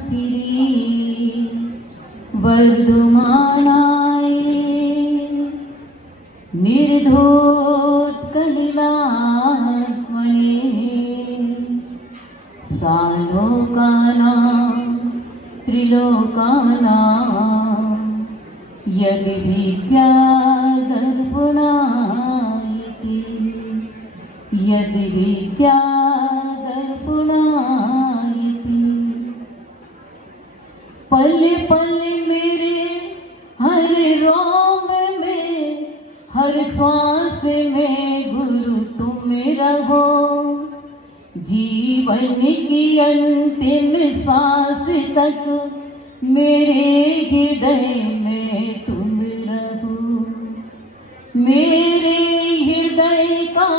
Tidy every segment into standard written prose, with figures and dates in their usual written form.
सिरी वर्धमानाय निर्धोत्कलिलात्मने सालोकानां त्रिलोकानां यद्विद्यादर्पणायति यद्विद्यादर्पणायति। पल पल मेरे हर रोम में हर श्वास में गुरु तुम रहो। जीवन की अंतिम सांस तक मेरे हृदय में तुम रहो। मेरे हृदय का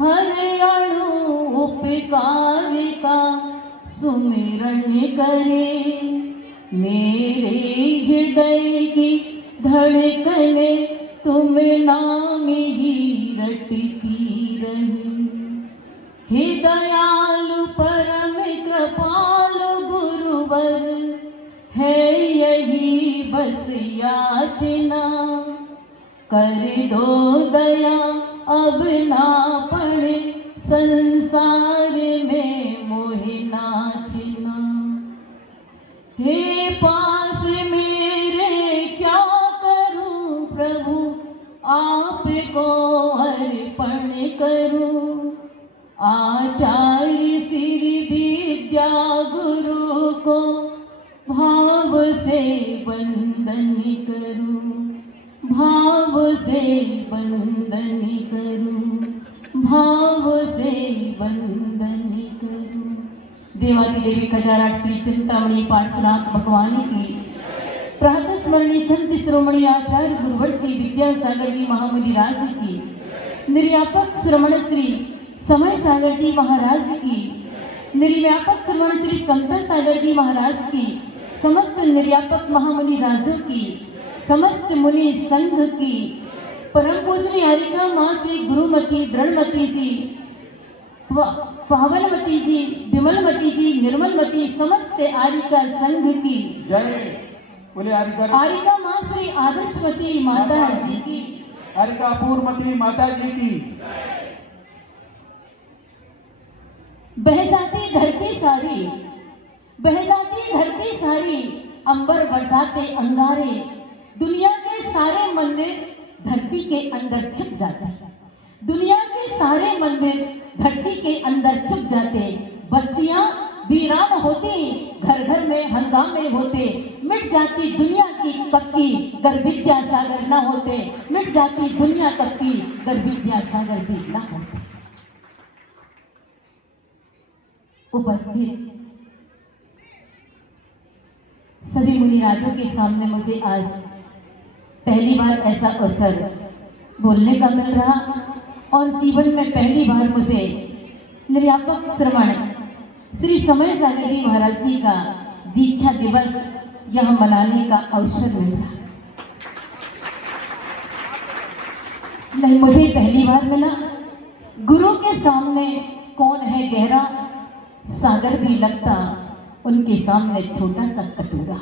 हर अणु उपकार का सुमिरन करे। मेरे हृदय की धड़कने तुम नाम ही रटती रही। हे दयालु परम कृपालु गुरुवर है यही बस याचना। कर दो दया अब ना पड़े संसार में मोहि नाचना। हे पास मेरे क्या करूं प्रभु आपको अर्पण करूं। आचार्य श्री विद्या गुरु को भाव से वंदन करूं। भाव से वंदन करूं। भाव से वंदन करूं। देवादिदेवी खजाराट श्री चिंतामणि पाठशाला भगवान की प्रातः स्मरणी संत श्रोमणी आचार्य गुरुवर श्री विद्यासागर जी महामुनि राज की निर्यापक श्रमण श्री समय सागर जी महाराज की निर्व्यापक श्रमण श्री समता सागर जी महाराज की समस्त निर्यापक महामुनि राजों की समस्त मुनि संघ की परम पूजनीय हरिका माँ श्री गुरुमती दृढ़मती जी पावनमती जी विमलमती जी निर्मलमती समस्त आरिका संघ की जय। बोले आरिका माँ श्री आदर्शवती माता जी की आरिका पूर्वमती माता जी की। बह जाती धरती सारी बह जाती धरती सारी अंबर बरसाते अंगारे। दुनिया के सारे मंदिर धरती के अंदर छिप जाते। दुनिया के सारे मंदिर धरती के अंदर छिप जाते। बस्तियां वीरान होती घर घर में हंगामे होते। मिट जाती दुनिया की कक्की गर विद्यासागर न होते। मिट जाती दुनिया कक्की गर विद्यासागर भी न होते। उपस्थित सभी मुनि राजों के सामने मुझे आज पहली बार ऐसा अवसर बोलने का मिल रहा और जीवन में पहली बार मुझे निर्यापक श्रमण श्री समय सागर जी महाराज जी का दीक्षा दिवस यहाँ मनाने का अवसर मिल रहा। नहीं, मुझे पहली बार मिला। गुरु के सामने कौन है गहरा सागर भी लगता उनके सामने छोटा सा कटोरा।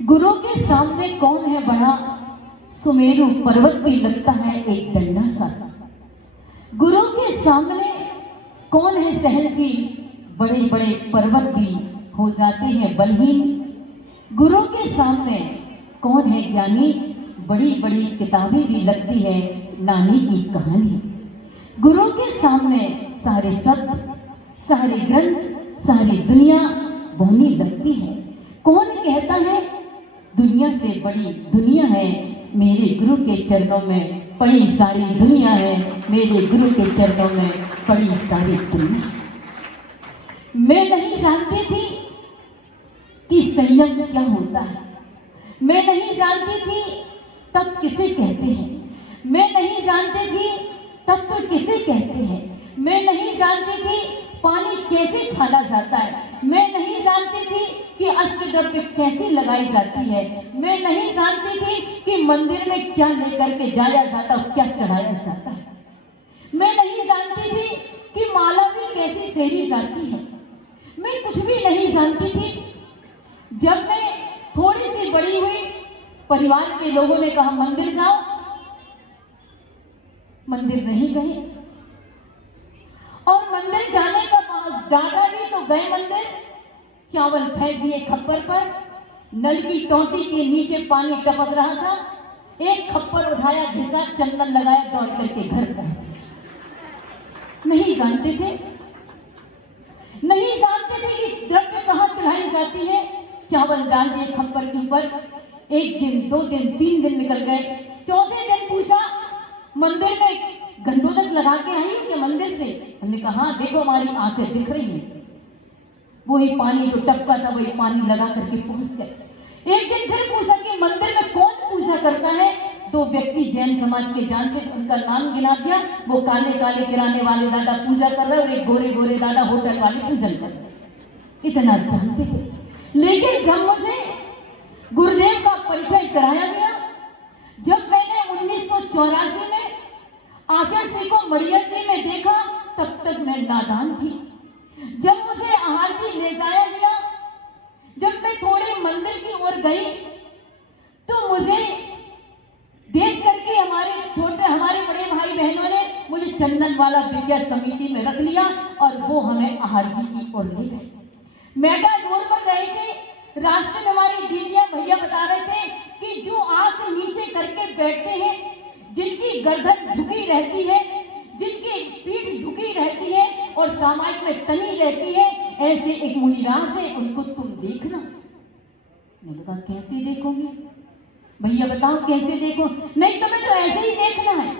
गुरु के सामने कौन है बड़ा सुमेरु पर्वत भी लगता है एक डंडा सा। गुरु के सामने कौन है सहनशील बड़े बड़े पर्वत भी हो जाते हैं बलहीन। गुरु के सामने कौन है ज्ञानी बड़ी बड़ी किताबें भी लगती है नानी की कहानी। गुरु के सामने सारे शब्द सारे ग्रंथ सारी दुनिया बोनी लगती है। कौन कहता है दुनिया से बड़ी दुनिया है मेरे गुरु के चरणों में पड़ी सारी दुनिया है। मेरे गुरु के चरणों में पड़ी सारी दुनिया। मैं नहीं जानती थी कि संयम क्या होता है। मैं नहीं जानती थी तब किसे कहते हैं। मैं नहीं जानती थी तत्व किसे कहते हैं। मैं नहीं जानती थी पानी कैसे छाना जाता है। मैं नहीं जानती थी कि अष्टद्रव्य कैसे लगाई जाती है। मैं नहीं जानती थी कि मंदिर में क्या लेकर के जाया जाता और क्या चढ़ाया जाता है। मैं नहीं जानती थी कि माला भी कैसे फेरी जाती है। मैं कुछ भी नहीं जब मैं थोड़ी सी बड़ी हुई, परिवार के लोगों ने कहा मंदिर जाओ, मंदिर नहीं गए, और मंदिर जाने का डांटा भी तो गए मंदिर, चावल फेंक दिए खप्पर पर, नल की टोंटी के नीचे पानी टपक रहा था, एक खप्पर उठाया, घिसा, चंदन लगाया, दौड़ करके घर पहुंचे। नहीं जानते थे कि द्रव्य कहाँ चढ़ाई जाती है। चावल डाल दिए खप्पर के ऊपर, एक दिन, 2 दिन, 3 दिन निकल गए। चौथे दिन पूछा, मंदिर में गंदोदक लगा के आई हो क्या मंदिर से? हमने कहा हाँ, देखो हमारी आंखें दिख रही हैं। वही पानी जो टपका था वही पानी लगा करके पहुंच गए। एक दिन फिर पूछा कि मंदिर में कौन पूजा करता है? 2 व्यक्ति जैन समाज के जानते थे, उनका नाम गिना दिया। वो काले काले किराने वाले दादा पूजा कर रहे और एक गोरे गोरे दादा होटल वाले पूजन कर रहे, इतना जानते थे। लेकिन जब मुझे गुरुदेव का परिचय कराया गया, जब मैंने 1984 में आचरण सिंह को मड़ियर जी में देखा, तब तक मैं नादान थी। जब मुझे आहार जी ले जाया गया, जब मैं थोड़ी मंदिर की ओर गई, तो मुझे देख करके हमारे बड़े भाई बहनों ने मुझे चंदन वाला विद्या समिति में रख लिया और वो हमें आहार जी की ओर ले गए। मेटाडोर पर गए थे, रास्ते में हमारी दीदियां भैया बता रहे थे कि जो आंख नीचे करके बैठते हैं, जिनकी गर्दन झुकी रहती है, जिनकी पीठ झुकी रहती है और सामाजिक में तनी रहती है, ऐसे एक मुनिराज है, उनको तुम देखना। मैंने कहा कैसे देखोगे भैया, बताओ कैसे देखो? नहीं, तुम्हें तो ऐसे ही देखना है।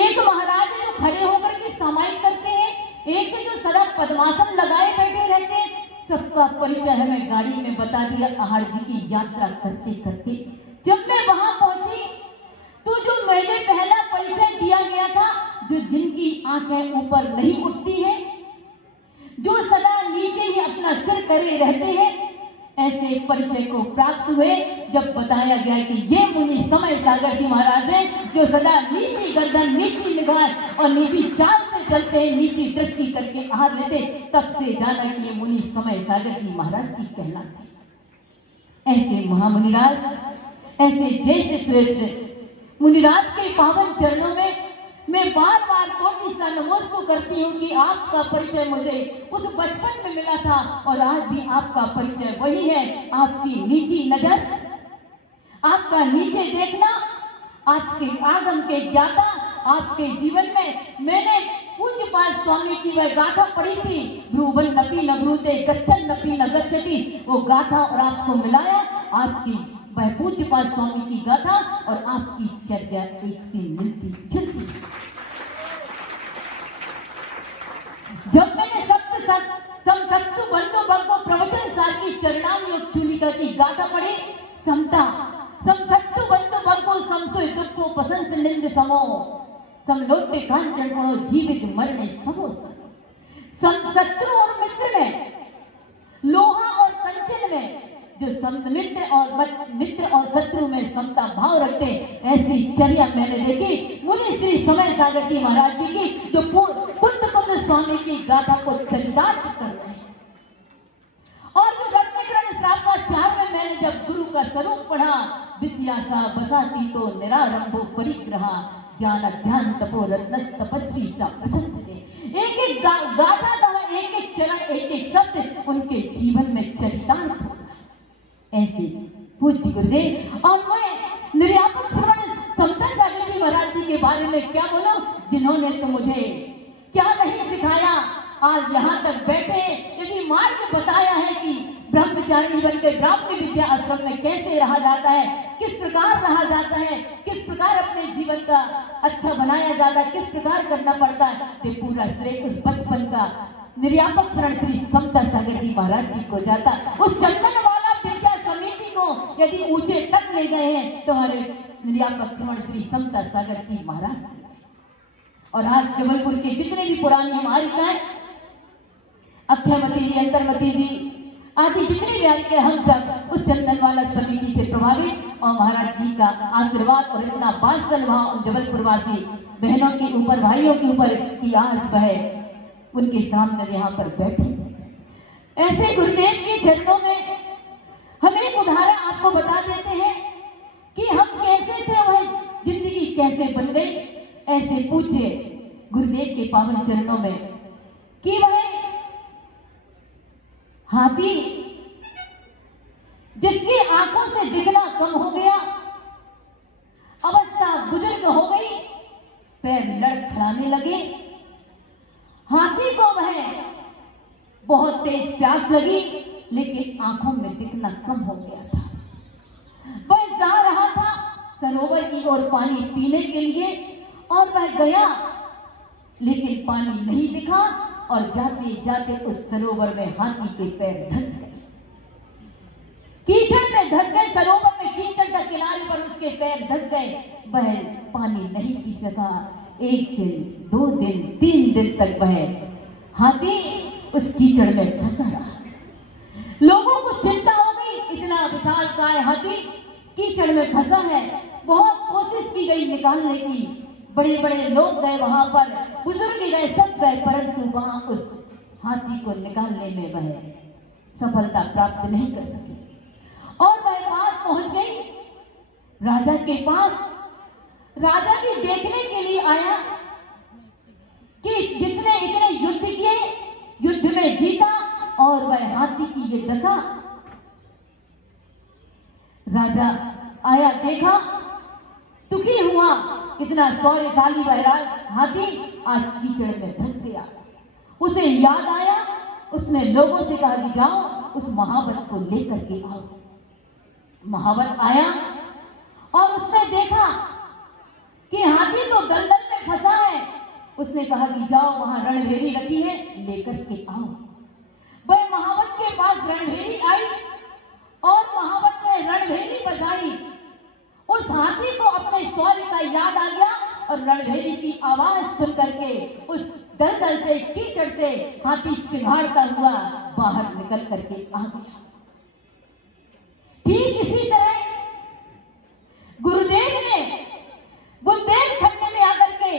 एक महाराज है जो खड़े होकर के सामाजिक करते हैं, एक है जो सदा पद्मासन लगाए बैठे रहते हैं। सबका परिचय हमें गाड़ी में बता दिया आहार जी की यात्रा करते करते। जब मैं वहां पहुंची तो जो मैंने पहला परिचय दिया गया था, जो जिनकी आंखें ऊपर नहीं उठती हैं, जो सदा नीचे ही अपना सिर करे रहते हैं, ऐसे परिचय को प्राप्त हुए जब बताया गया कि ये मुनि समय सागर जी महाराज हैं, जो सदा नीची गर्दन, नीची निगाह और नीची चाल से चलते हैं, नीची दृष्टि करके आहार लेते। तब से जाना कि ये मुनि समय सागर जी महाराज जी कहलाते। ऐसे महामुनिराज, ऐसे ज्येष्ठ श्रेष्ठ मुनिराज के पावन चरणों में मैं बार बार कोटि सा नमस्कार करती हूँ कि आपका परिचय मुझे उस बचपन में मिला था और आज भी आपका परिचय वही है। आपकी नीची नजर, आपका नीचे देखना, आपके आगम के ज्ञाता, आपके जीवन में मैंने पूज्यपाद स्वामी की वह गाथा पढ़ी थी, ब्रूवन नपी न ब्रूते गच्छन नपी न गच्छति, वो गाथा और आपको मिलाया। आपकी वह पूज्यपाद स्वामी की गाथा और आपकी चर्चा एक सी मिलती जुलती। जब मैंने सत्तु बंधु भगवो प्रवचन सार की चरणामी चूलिका की गाथा पढ़ी, समता सत्तु बंधु भगवो समसो दुखो पसंद निंद समो समलोटे कांचन पड़ो जीवित मरने समो। शत्रु और मित्र में, लोहा और कंचन में जो मित्र और शत्रु में समता भाव रखते, ऐसी चर्या मैंने देखी मुनि श्री समय सागर जी महाराज जी की, जो कुंद स्वामी की गाथा को चरितार्थ कर रहे हैं। और वो रत्नकरण श्रावकाचार्य में मैंने जब गुरु का स्वरूप पढ़ा, विषयासा बसाती तो निरारंभो परिग्रहा ज्ञान ध्यान तपो रत्न तपस्वी सा प्रशस्त थे। एक एक गाथा का एक एक चरण, एक एक शब्द उनके जीवन में चरितार्थ हो। ऐसे पूज्य गुरुदेव, और मैं निर्यापक श्रवण समता सागर जी महाराज जी के बारे में क्या बोलूं, जिन्होंने तो मुझे क्या नहीं सिखाया, आज यहाँ तक बैठे यदि मार्ग बताया है कि ब्रह्मचारिणी बनकर ब्राह्मण विद्या आश्रम में कैसे रहा जाता है, किस प्रकार रहा जाता है, किस प्रकार अपने जीवन का अच्छा बनाया जाता है, किस प्रकार करना पड़ता है, तो पूरा श्रेय उस बचपन का निर्यापक शरण श्री समता सागर जी महाराज जी को जाता। उस चंदन वाला विद्या समिति को यदि ऊंचे तक ले गए हैं तो हमारे निर्यापक शरण श्री समता सागर जी महाराज। और आज जबलपुर के जितने भी पुरानी हमारिकाएं, अक्षयवती जी, अंतर्वती जी आदि जितने भी आए, हम सब उस चंदन वाला समिति से प्रभावित और महाराज जी का आशीर्वाद और इतना वात्सल भाव जबलपुर वासी बहनों के ऊपर, भाइयों के ऊपर कि आज वह उनके सामने यहाँ पर बैठे। ऐसे गुरुदेव के चरणों में हमें ऐसे पूज्य गुरुदेव के पावन चरणों में कि वह हाथी जिसकी आंखों से दिखना कम हो गया, अवस्था बुजुर्ग हो गई, पैर लड़खड़ाने लगे। हाथी को वह बहुत तेज प्यास लगी, लेकिन आंखों में दिखना कम हो गया था। वह जा रहा था सरोवर की ओर पानी पीने के लिए, और वह गया, लेकिन पानी नहीं दिखा, और जाते जाते उस सरोवर में हाथी के पैर धंस गए, कीचड़ में धंस गए। सरोवर में कीचड़ का किनारे पर उसके पैर धंस गए। वह पानी नहीं पी सका। 1 दिन, 2 दिन, 3 दिन तक वह हाथी उस कीचड़ में फंसा रहा। लोगों को चिंता हो गई, इतना विशालकाय हाथी कीचड़ में फंसा है। बहुत कोशिश की गई निकालने की, बड़े बड़े लोग गए वहां पर, बुजुर्ग गए, सब गए, परंतु वहां उस हाथी को निकालने में वह सफलता प्राप्त नहीं कर सके। और वह बात पहुंच गई राजा के पास। राजा भी देखने के लिए आया कि जिसने इतने युद्ध किए, युद्ध में जीता, और वह हाथी की ये दशा। राजा आया, देखा, दुखी हुआ, इतना शौर्यशाली बहराल हाथी आज कीचड़ में धंस गया। उसे याद आया, उसने लोगों से कहा कि जाओ उस महावत को लेकर के आओ। महावत आया और उसने देखा कि हाथी तो दलदल में फंसा है। उसने कहा कि जाओ वहां रणभेरी रखी है, लेकर के आओ। वह महावत के पास रणभेरी आई और महावत ने रणभेरी बजाई। उस हाथी को अपने शौर्य का याद आ गया, और रणभेरी की आवाज सुन करके उस दलदल से, कीचड़ से हाथी चिघाड़ता हुआ बाहर निकल करके आ गया। ठीक इसी तरह गुरुदेव ने बुंदेलखंड में आकर के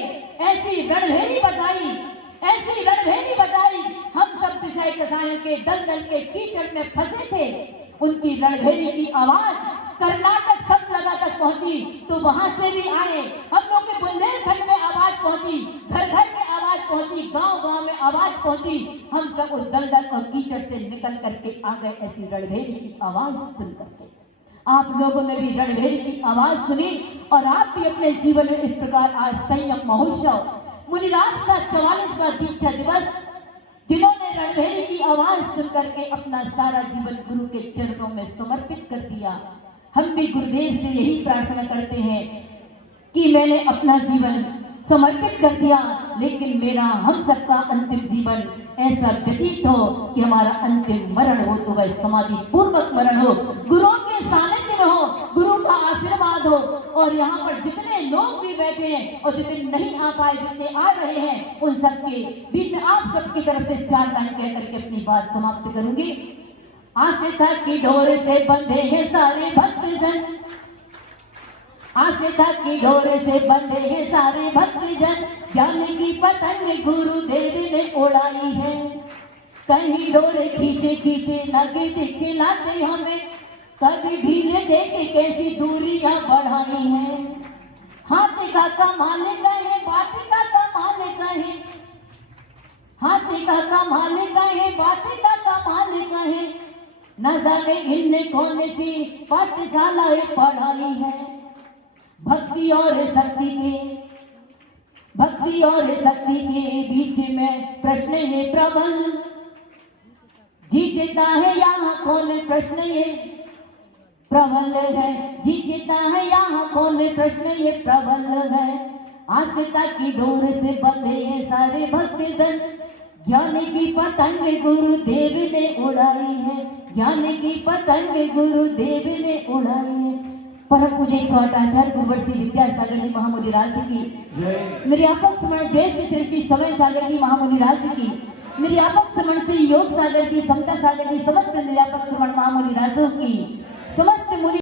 ऐसी रणभेरी बजाई, ऐसी रणभेरी बजाई। हम सब विषय कसायों के दलदल के कीचड़ में फंसे थे, उनकी रणभेरी की आवाज कर्नाटक सब जगह तक पहुंची, तो वहां से भी आए। हम लोग के बुंदेलखंड में आवाज पहुंची, घर घर में आवाज पहुंची, गांव गांव में आवाज पहुंची। हम सब उस दलदल और कीचड़ से निकल करके आ गए ऐसी रणभेरी की आवाज सुन करके। आप लोगों ने भी रणभेरी की आवाज सुनी, और आप भी अपने जीवन में इस प्रकार आज संयम महोत्सव, मुनिराज का 44वां दीक्षा दिवस, जिन्होंने रणभेरी की आवाज सुन करके अपना सारा जीवन गुरु के चरणों में समर्पित कर दिया। हम भी गुरुदेव से यही प्रार्थना करते हैं कि मैंने अपना जीवन समर्पित कर दिया, लेकिन मेरा, हम सबका अंतिम जीवन ऐसा व्यतीत हो कि हमारा अंतिम मरण हो तो वह समाधि पूर्वक मरण हो, गुरुओं के सानिध्य में हो, गुरु का आशीर्वाद हो। और यहाँ पर जितने लोग भी बैठे हैं और जितने नहीं आ पाए, जितने आ रहे हैं, उन सबके बीच में आप सबकी तरफ से 4 लाइन कह करके अपनी बात समाप्त करूंगी। आस्था की डोर से बंधे हैं सारे भक्तजन, आस्था की डोर से बंधे हैं सारे भक्तजन, ज्ञान की पतंग गुरुदेव ने उड़ाई है। कहीं डोरे खींचे खींचे लगे दिखलाते हमें, कभी ढीले देके कैसी दूरियां बढ़ाई हैं। हाथी का कमाल कहे, बाटी का कमाल कहे, हाथी का कमाल कहे, बाटी का कमाल कहे, न जाने इनने कौन सी पाठशालाएं पढ़ाई है। भक्ति और शक्ति के बीच में प्रश्न ये प्रबल, जीतता है यहाँ कौन, प्रश्न ये प्रबल है, जीतता है यहाँ कौन, प्रश्न ये प्रबल है। आस्था की डोर से बंधे हैं सारे भक्तजन, ज्ञान की पतंग गुरुदेव ने उड़ाई है, ज्ञान की पतंग गुरुदेव ने उड़ाई है। परम पूज्य 108 आचार्य गुरुवर श्री विद्यासागर जी महामुनि राज की, निर्यापक समण देश के श्री समय सागर जी महामुनि राज की, निर्यापक समण श्री योग सागर जी, समता सागर जी, समस्त निर्यापक समण महामुनि राजों की, समस्त मुनि